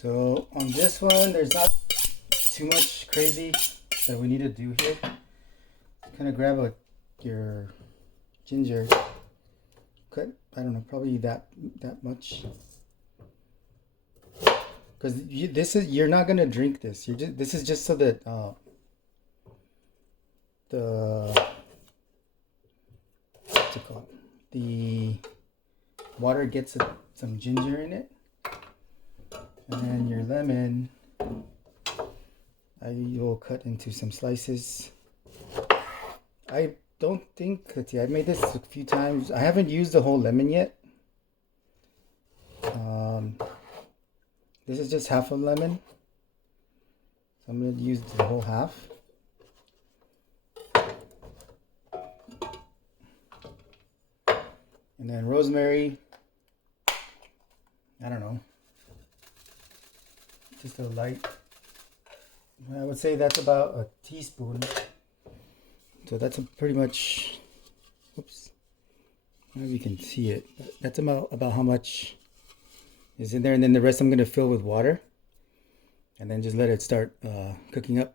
So on this one, there's not too much crazy that we need to do here. Kind of grab your ginger, cut, I don't know, probably that much. Because you're not gonna drink this. This is just so that the what's it called? The water gets some ginger in it, and then your lemon, I will cut into some slices. I don't think, let's see, I've made this a few times. I haven't used the whole lemon yet. This is just half a lemon, so I'm going to use the whole half. And then rosemary, I don't know, just a light, I would say that's about a teaspoon. So that's pretty much, oops, I don't know if you can see it, but that's about how much is in there. And then the rest I'm going to fill with water and then just let it start cooking up.